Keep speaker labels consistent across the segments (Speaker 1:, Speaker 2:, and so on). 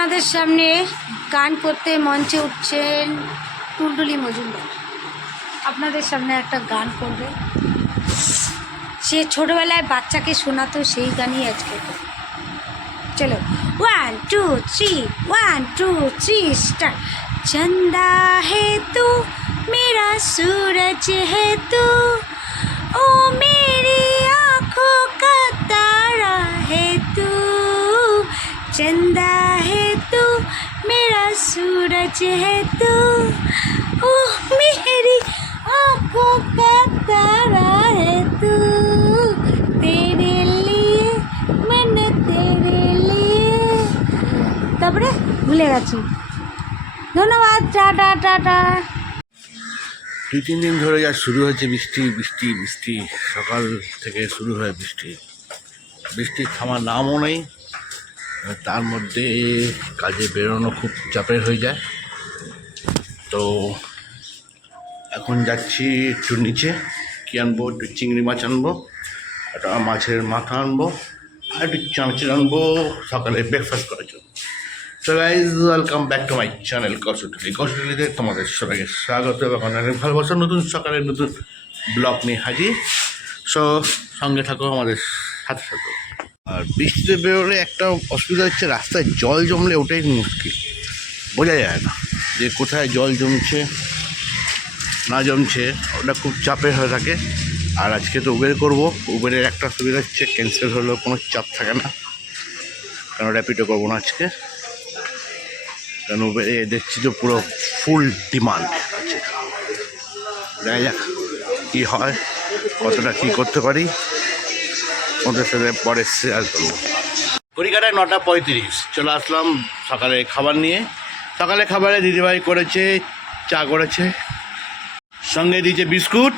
Speaker 1: আপনাদের সামনে গান করতে মঞ্চে উঠছেন টুলটুলি মজুমদার আপনাদের সামনে একটা গান করবে সে ছোটবেলায় বাচ্চাকে শোনাতো সেই গানই আজকে করবে। চলো one two three one two three star चंदा है तू मेरा सूरज है तू যেহেতু ও মেহেরি আপকো কা তারা তেরে লিয়ে মানে তেরে লিয়ে তারপরে ভুলে গেছি। ধন্যবাদ টাটা টাটা
Speaker 2: দু, তিন দিন ধরে যা শুরু হয়েছে বৃষ্টি বৃষ্টি বৃষ্টি। সকাল থেকে শুরু হয় বৃষ্টি। বৃষ্টির থামার নামও নেই। তার মধ্যে কাজে বেরোনো খুব চাপের হয়ে যায়। তো এখন যাচ্ছি একটু নিচে, কি আনব? একটু চিংড়ি মাছ আনব, একটা মাছের মাথা আনব, আর একটু চানাচুর আনব, সকালে ব্রেকফাস্ট করার জন্য। So guys welcome back to my channel কসুটুলি কসুটুলিতে তোমাদের সবাইকে স্বাগত এবং অনেক ভালোবাসা, নতুন সকালে নতুন ব্লগ নিয়ে হাজির। সো সঙ্গে থাকো আমাদের সাথে সাথে আর বৃষ্টিতে বেরোলে একটা অসুবিধা হচ্ছে, রাস্তায় জল জমলে ওটাই মুশকিল। বোঝা যায় না যে কোথায় জল জমছে, না জমছে, ওটা খুব চাপের হয়ে থাকে। আর আজকে তো উবের করব। উবেরের একটা সুবিধা হচ্ছে ক্যান্সেল হলেও কোনো চাপ থাকে না। কারণ র্যাপিডো করব না আজকে। কারণ উবেরে দেখছি তো পুরো ফুল ডিমান্ড আছে। দেখা যাক কী হয়, কতটা কী করতে পারি। ওদের সাথে পরে শেয়ার করব। কড়িকাটায় নটা পঁয়ত্রিশ, চলে আসলাম সকালে খাবার নিয়ে। সকালে খাবারে দিদিভাই করেছে, চা করেছে। সঙ্গে দিয়েছে বিস্কুট,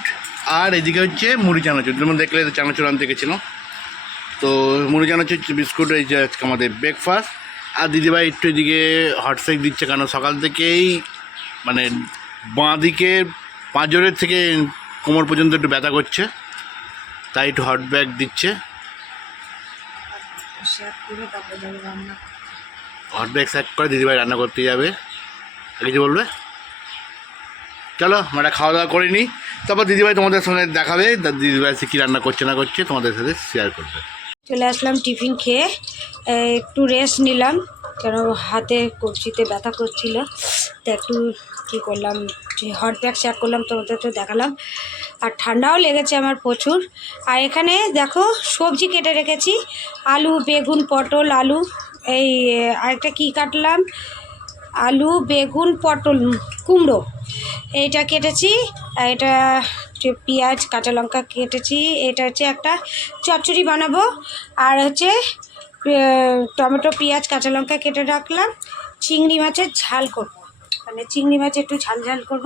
Speaker 2: আর এদিকে হচ্ছে মুড়ি চানাচুর। যেমন দেখলে তো চানাচুর আনতে গেছিলাম। তো মুড়ি চানাচুর, বিস্কুট, এই যে আজকে আমাদের ব্রেকফাস্ট আর দিদিভাই একটু এদিকে হটসেক দিচ্ছে, কারণ সকাল থেকেই মানে বাঁ দিকে পাঁজরের থেকে কোমর পর্যন্ত একটু ব্যথা করছে। তাই একটু হট ব্যাগ দিচ্ছে। হট ব্যাগ স্যাক করে দিদিভাই রান্না করতে যাবে। কিছু বলবে? চলো, আমরা খাওয়া দাওয়া করে নিই। তারপর দিদিভাই তোমাদের সঙ্গে দেখাবে দিদিভাই সে কী রান্না করছে না করছে, তোমাদের সাথে শেয়ার করবে।
Speaker 1: চলে আসলাম টিফিন খেয়ে। একটু রেস্ট নিলাম। কেন হাতে কবজিতে ব্যথা করছিল। তো একটু কী করলাম হট ব্যাগ শেয়ার করলাম, তোমাদের তো দেখালাম। আর ঠান্ডাও লেগেছে আমার প্রচুর। আর এখানে দেখো সবজি কেটে রেখেছি। আলু, বেগুন, পটল, আলু। এই আরেকটা কী কাটলাম? আলু, বেগুন, পটল, কুমড়ো। এইটা কেটেছি এটা পেঁয়াজ, কাঁচা লঙ্কা কেটেছি, এটা হচ্ছে একটা চচ্চড়ি বানাবো। আর হচ্ছে টমেটো, পেঁয়াজ, কাঁচা লঙ্কা কেটে রাখলাম। চিংড়ি মাছের ঝাল করব। মানে চিংড়ি মাছ একটু ঝাল ঝাল করব।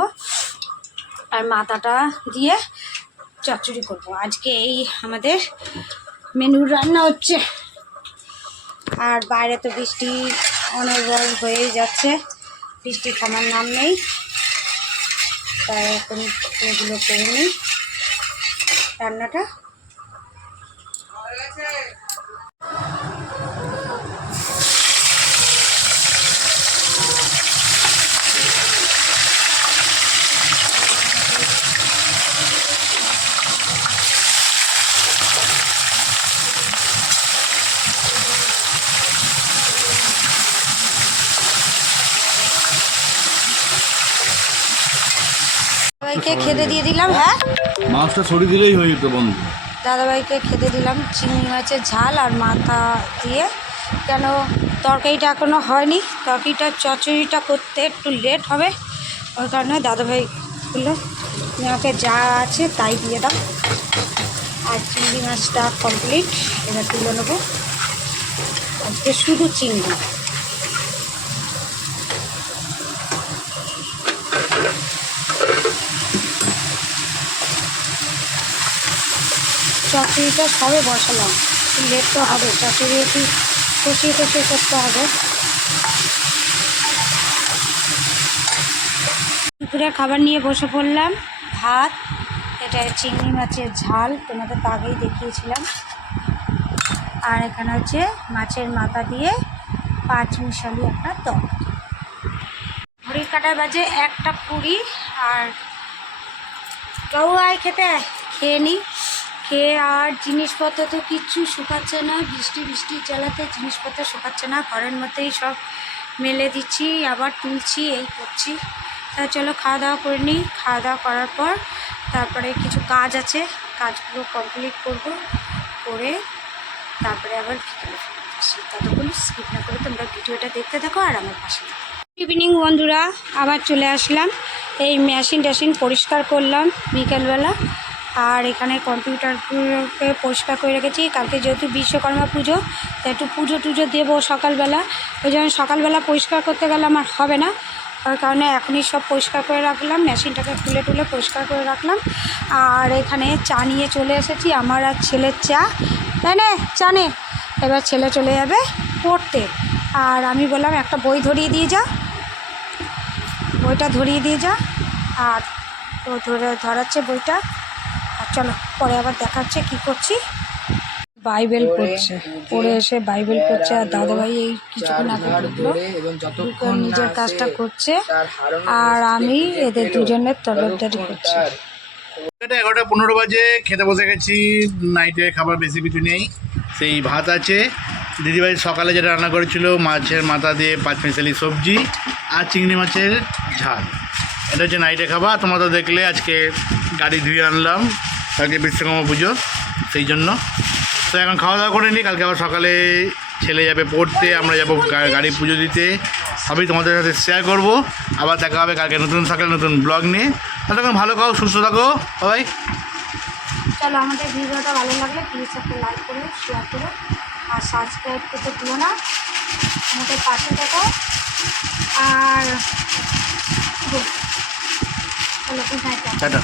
Speaker 1: আর মাথাটা দিয়ে চচ্চড়ি করব। আজকে এই আমাদের মেনুর রান্না হচ্ছে। আর বাইরে তো বৃষ্টি অনর্বল হয়েই যাচ্ছে। বৃষ্টি থামার নাম নেই। তাই এখন এগুলো করে নিই। রান্নাটা দাদাভাইকে খেতে দিয়ে দিলাম হ্যাঁ?
Speaker 2: মাছটা সরিয়ে দিলেই হয়ে যেত বন্ধু।
Speaker 1: দাদাভাইকে খেতে দিলাম চিংড়ি মাছের ঝাল আর মাথা দিয়ে। কেন তরকারিটা এখনও হয়নি? তরকারিটা চচড়িটা করতে একটু লেট হবে। ওই কারণে দাদাভাই বলল আমাকে যা আছে তাই দিয়ে দাও। আর চিংড়ি মাছটা কমপ্লিট এবার তুলে নেব। আজকে শুধু চিংড়ি। চচড়িটা সবে বসালাম। লেট তো হবে চচড়ি একটু কষিয়ে কষিয়ে করতে হবে। দুপুরে খাবার নিয়ে বসে পড়লাম, ভাত, এটা চিংড়ি মাছের ঝাল, তোমাদের তো আগেই দেখিয়েছিলাম। আর এখানে হচ্ছে মাছের মাথা দিয়ে পাঁচ মিশালি একটা তরকারি ঘড়ির কাটার বাজে একটা কুড়ি, আর কেউ আয় খেতে? খেয়ে নিই খেয়ে আর জিনিসপত্র তো কিচ্ছু শুকাচ্ছে না। বৃষ্টি বৃষ্টি চালাতে জিনিসপত্র শুকাচ্ছে না। ঘরের মধ্যেই সব মেলে দিচ্ছি, আবার তুলছি, এই করছি। তা চলো খাওয়া দাওয়া করে নিই খাওয়া দাওয়া করার পর তারপরে কিছু কাজ আছে। কাজগুলো কমপ্লিট করব। করে তারপরে আবার বিকেলে ফিরে আসি। ততক্ষণ স্কিপ না করে তোমরা ভিডিওটা দেখতে থাকো আর আমার পাশে থাকো। ইভিনিং বন্ধুরা। আবার চলে আসলাম। এই মেশিন টেশিন পরিষ্কার করলাম বিকেলবেলা। আর এখানে কম্পিউটারগুলোকে পরিষ্কার করে রেখেছি। কালকে যেহেতু বিশ্বকর্মা পুজো তো একটু পুজো টুজো দেবো সকালবেলা। ওই জন্য সকালবেলা পরিষ্কার করতে গেলে আমার হবে না। ওই কারণে এখনই সব পরিষ্কার করে রাখলাম। মেশিনটাকে তুলে তুলে পরিষ্কার করে রাখলাম। আর এখানে চা নিয়ে চলে এসেছি আমার আর ছেলের চা। তাই না? চা নে। এবার ছেলে চলে যাবে পড়তে। আর আমি বললাম, একটা বই ধরিয়ে দিয়ে যা। বইটা ধরিয়ে দিয়ে যা। আর ও ধরে ধরাচ্ছে বইটা। আর চলো পরে আবার দেখাচ্ছে কি করছি। বাইবেল পড়ছে। পড়ে এসে বাইবেল পড়ছে। আর দাদাভাই এই কিছুক্ষণ আগে ঢুকলো ঢুকে নিজের কাজটা করছে আর আমি এদের দুজনের তরফদারি করছি।
Speaker 2: এটা এগারোটা পনেরো বাজে খেতে বসে গেছি নাইটে খাবার বেশি কিছু নেই সেই ভাত আছে। দিদিভাই সকালে যেটা রান্না করেছিল মাছের মাথা দিয়ে পাঁচ মিশালি সবজি আর চিংড়ি মাছের ঝাল। এটা হচ্ছে নাইটে খাবার, তোমরা তো দেখলে আজকে গাড়ি ধুয়ে আনলাম, কালকে বিশ্বকর্মা পুজো, সেই জন্য। তো এখন খাওয়া দাওয়া করে নিই, কালকে আবার সকালে ছেলে যাবে পড়তে, আমরা যাব গাড়ি পুজো দিতে। সবই তোমাদের সাথে শেয়ার করব। আবার দেখা হবে কালকে নতুন সকালে নতুন ব্লগ নিয়ে। তাহলে ভালো খাও, সুস্থ থাকো সবাই
Speaker 1: চলো আমাদের ভিডিওটা ভালো লাগলে প্লিজ একটা লাইক করো শেয়ার করো, আর সাবস্ক্রাইব করতে ভুলো না। আমাদের পাশে থাকো। আর, চলো গুড নাইট
Speaker 2: টাটা।